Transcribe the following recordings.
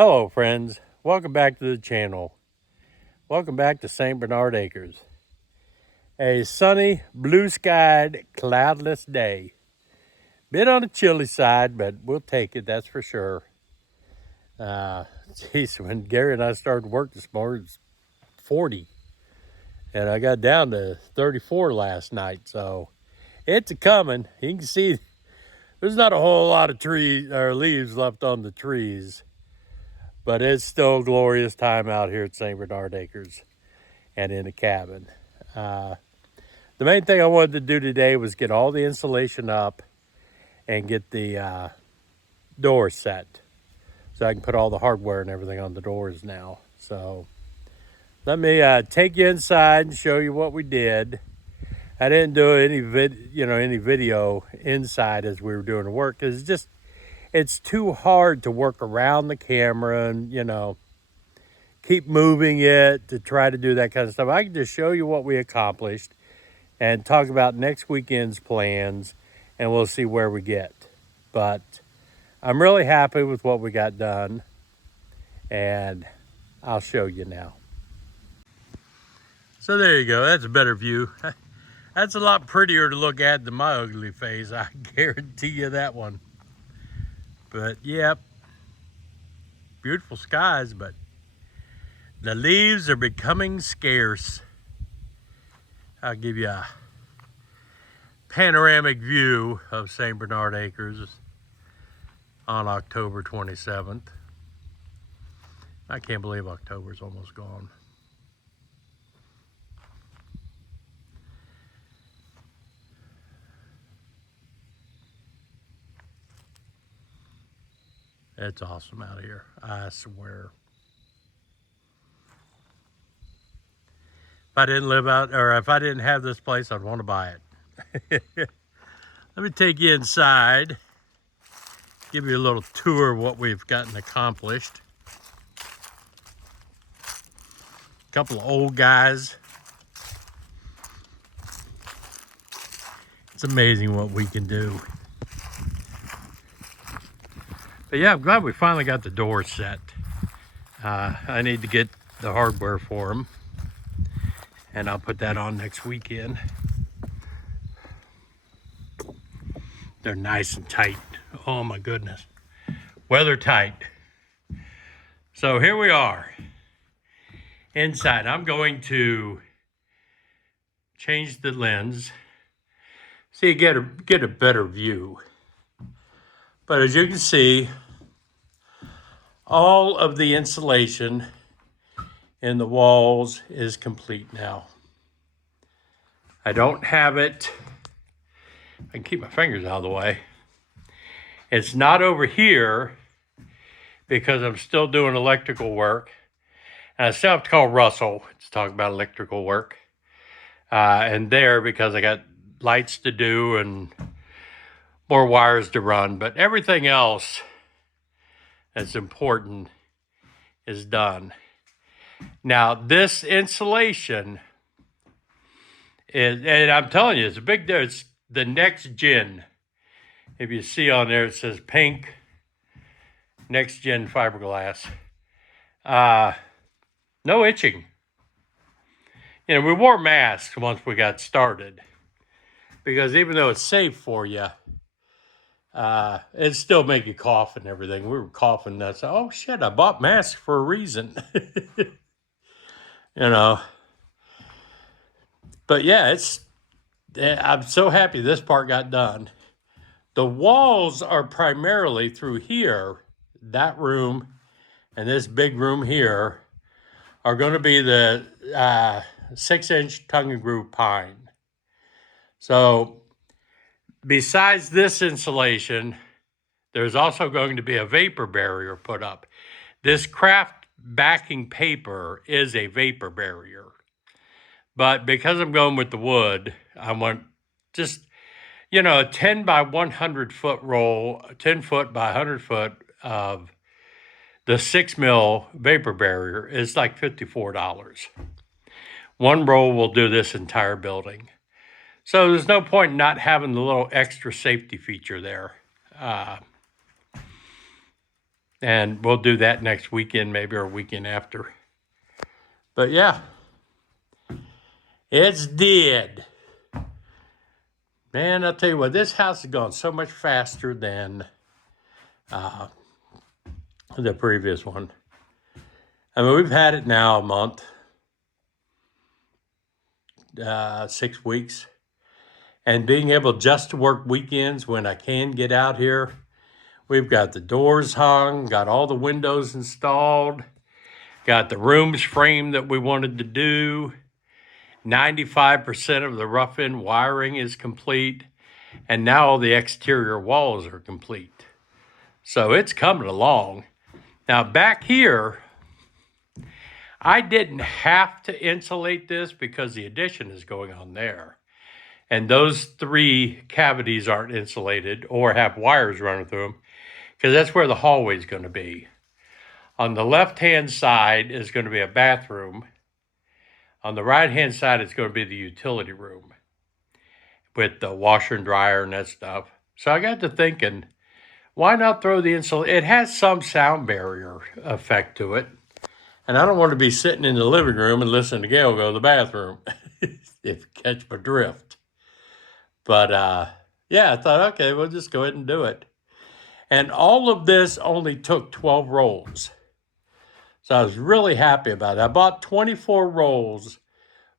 Hello friends, welcome back to the channel. Welcome back to St. Bernard Acres. A sunny, blue-skied, cloudless day. Bit on the chilly side, but we'll take it, that's for sure. Geez, when Gary and I started work this morning, it was 40. And I got down to 34 last night, so it's a-coming. You can see there's not a whole lot of trees or leaves left on the trees. But it's still a glorious time out here at St. Bernard Acres and in the cabin. The main thing I wanted to do today was get all the insulation up and get the doors set. So I can put all the hardware and everything on the doors now. So let me take you inside and show you what we did. I didn't do any video inside as we were doing the work because it's too hard to work around the camera and keep moving it to try to do that kind of stuff. I can just show you what we accomplished and talk about next weekend's plans, and we'll see where we get. But I'm really happy with what we got done, and I'll show you now. So there you go. That's a better view. That's a lot prettier to look at than my ugly face. I guarantee you that one. But yep, beautiful skies, but the leaves are becoming scarce. I'll give you a panoramic view of St. Bernard Acres on October 27th. I can't believe October's almost gone. It's awesome out here, I swear. If I didn't live out, or if I didn't have this place, I'd want to buy it. Let me take you inside, give you a little tour of what we've gotten accomplished. A couple of old guys. It's amazing what we can do. But yeah, I'm glad we finally got the doors set. I need to get the hardware for them, and I'll put that on next weekend. They're nice and tight. Oh my goodness. Weather tight. So here we are. Inside, I'm going to change the lens so you get a better view. But as you can see, all of the insulation in the walls is complete now. I don't have it. I can keep my fingers out of the way. It's not over here because I'm still doing electrical work. And I still have to call Russell to talk about electrical work. And there because I got lights to do and more wires to run. But everything else that's important is done. Now this insulation is, and I'm telling you, it's a big deal. It's the next gen. If you see on there, it says pink next gen fiberglass. No itching. We wore masks once we got started because even though it's safe for you, it still make you cough and everything. We were coughing. That's, oh shit, I bought masks for a reason. But yeah, I'm so happy this part got done. The walls are primarily through here, that room, and this big room here are going to be the 6-inch tongue and groove pine. So besides this insulation, there's also going to be a vapor barrier put up. This craft backing paper is a vapor barrier. But because I'm going with the wood, I want just, a 10 by 100 foot roll, 10 foot by 100 foot of the 6mm vapor barrier is like $54. One roll will do this entire building. So there's no point in not having the little extra safety feature there. And we'll do that next weekend, maybe, or weekend after. But yeah, it's dead. Man, I'll tell you what, this house has gone so much faster than the previous one. I mean, we've had it now a month, 6 weeks. And being able just to work weekends when I can get out here. We've got the doors hung, got all the windows installed, got the rooms framed that we wanted to do. 95% of the rough-in wiring is complete, and now all the exterior walls are complete. So it's coming along. Now back here, I didn't have to insulate this because the addition is going on there. And those 3 cavities aren't insulated or have wires running through them because that's where the hallway is going to be. On the left-hand side is going to be a bathroom. On the right-hand side, it's going to be the utility room with the washer and dryer and that stuff. So I got to thinking, why not throw the insulation? It has some sound barrier effect to it. And I don't want to be sitting in the living room and listening to Gail go to the bathroom, if you catch my drift. But yeah, I thought, okay, we'll just go ahead and do it. And all of this only took 12 rolls. So I was really happy about it. I bought 24 rolls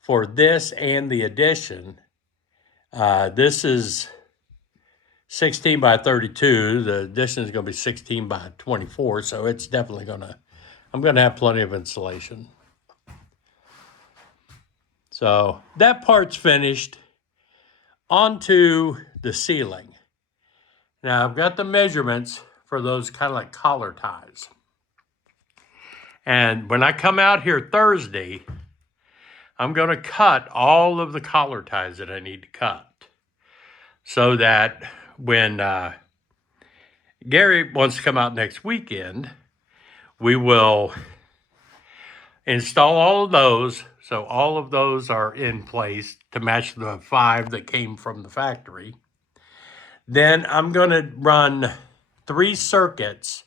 for this and the addition. This is 16 by 32. The addition is going to be 16 by 24. So it's definitely I'm going to have plenty of insulation. So that part's finished. Onto the ceiling. Now I've got the measurements for those kind of like collar ties. And when I come out here Thursday, I'm going to cut all of the collar ties that I need to cut. So that when Gary wants to come out next weekend, we will install all of those. So all of those are in place to match the 5 that came from the factory. Then I'm going to run 3 circuits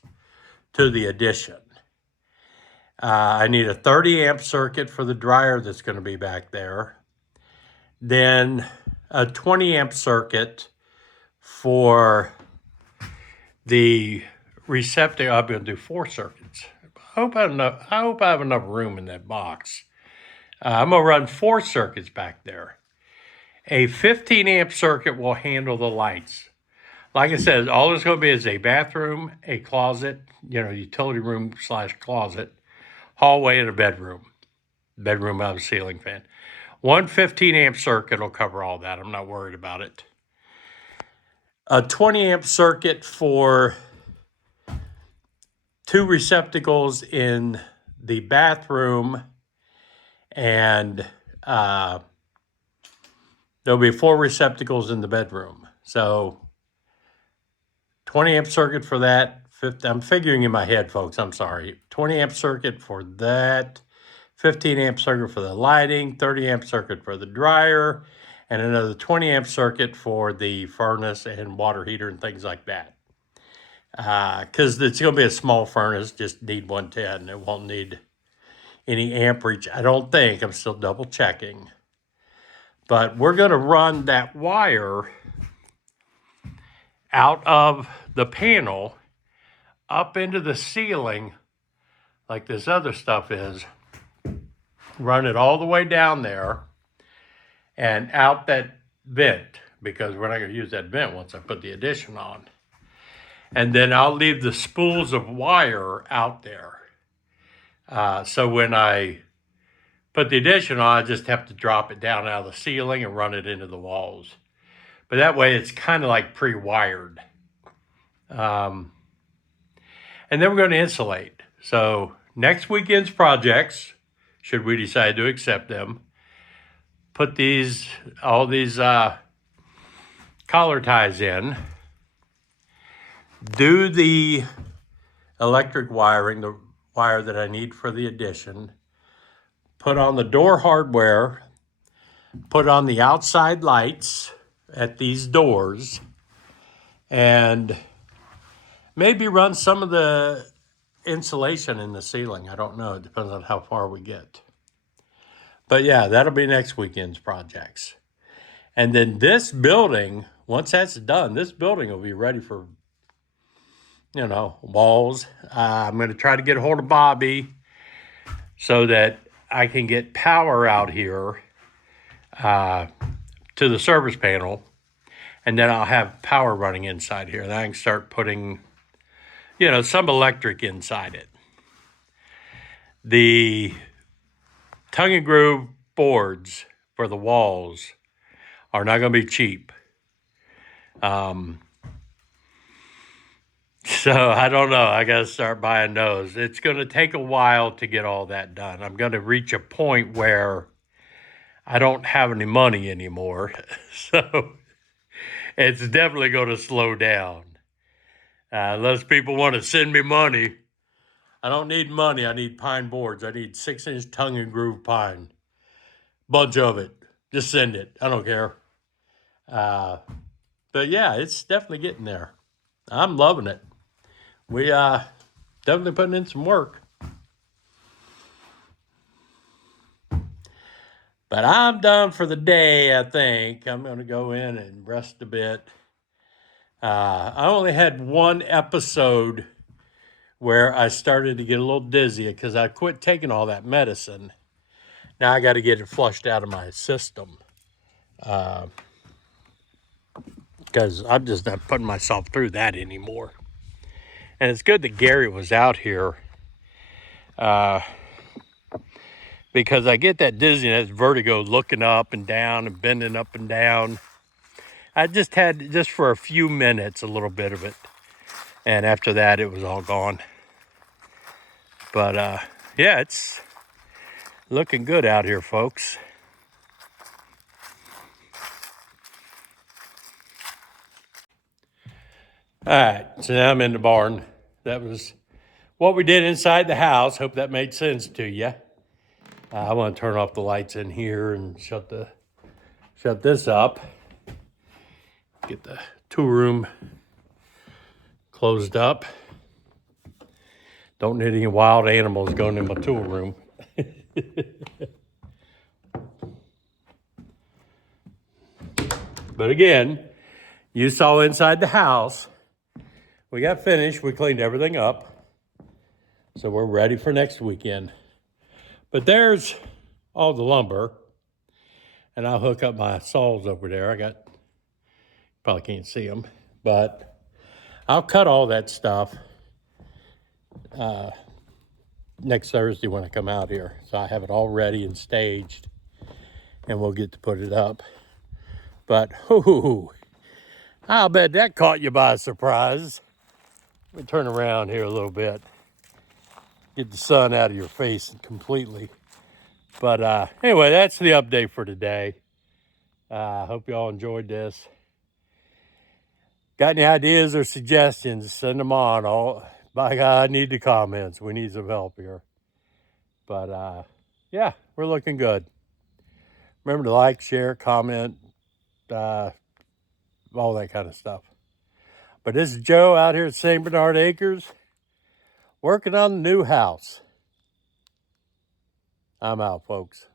to the addition. I need a 30 amp circuit for the dryer that's going to be back there. Then a 20 amp circuit for the receptacle. I'm going to do 4 circuits. I hope I have enough room in that box. I'm going to run 4 circuits back there. A 15 amp circuit will handle the lights. Like I said, all there's going to be is a bathroom, a closet, utility room / closet, hallway, and a bedroom. Bedroom out of a ceiling fan. One 15 amp circuit will cover all that. I'm not worried about it. A 20 amp circuit for 2 receptacles in the bathroom, and there'll be 4 receptacles in the bedroom. So 20 amp circuit for that. I'm figuring in my head, folks. I'm sorry. 20 amp circuit for that. 15 amp circuit for the lighting. 30 amp circuit for the dryer. And another 20 amp circuit for the furnace and water heater and things like that. Because it's going to be a small furnace. Just need 110. It won't need any amperage, I don't think. I'm still double checking. But we're going to run that wire out of the panel up into the ceiling like this other stuff is. Run it all the way down there and out that vent, because we're not going to use that vent once I put the addition on. And then I'll leave the spools of wire out there. So when I put the addition on, I just have to drop it down out of the ceiling and run it into the walls. But that way it's kind of like pre-wired. And then we're going to insulate. So next weekend's projects, should we decide to accept them, put all these collar ties in, do the electric wiring, the wire that I need for the addition, put on the door hardware, put on the outside lights at these doors, and maybe run some of the insulation in the ceiling. I don't know. It depends on how far we get. But yeah, that'll be next weekend's projects. And then this building, once that's done, this building will be ready for, walls. I'm going to try to get a hold of Bobby so that I can get power out here to the service panel. And then I'll have power running inside here. And I can start putting, some electric inside it. The tongue and groove boards for the walls are not going to be cheap. So I don't know. I got to start buying those. It's going to take a while to get all that done. I'm going to reach a point where I don't have any money anymore. So it's definitely going to slow down. Unless people want to send me money. I don't need money. I need pine boards. I need 6-inch tongue and groove pine. Bunch of it. Just send it. I don't care. But yeah, it's definitely getting there. I'm loving it. We definitely putting in some work. But I'm done for the day, I think. I'm going to go in and rest a bit. I only had one episode where I started to get a little dizzy because I quit taking all that medicine. Now I got to get it flushed out of my system. Because I'm just not putting myself through that anymore. And it's good that Gary was out here. Because I get that dizziness, vertigo, looking up and down and bending up and down. I just had, just for a few minutes, a little bit of it. And after that, it was all gone. But yeah, it's looking good out here, folks. All right, so now I'm in the barn. That was what we did inside the house. Hope that made sense to you. I want to turn off the lights in here and shut this up. Get the tool room closed up. Don't need any wild animals going in my tool room. But again, you saw inside the house. We got finished. We cleaned everything up. So we're ready for next weekend. But there's all the lumber. And I'll hook up my saws over there. Probably can't see them. But I'll cut all that stuff next Thursday when I come out here. So I have it all ready and staged. And we'll get to put it up. But, I'll bet that caught you by surprise. Let me turn around here a little bit. Get the sun out of your face completely. But anyway, that's the update for today. I hope you all enjoyed this. Got any ideas or suggestions, send them on. By God, I need the comments. We need some help here. But yeah, we're looking good. Remember to like, share, comment, all that kind of stuff. But this is Joe out here at St. Bernard Acres, working on the new house. I'm out, folks.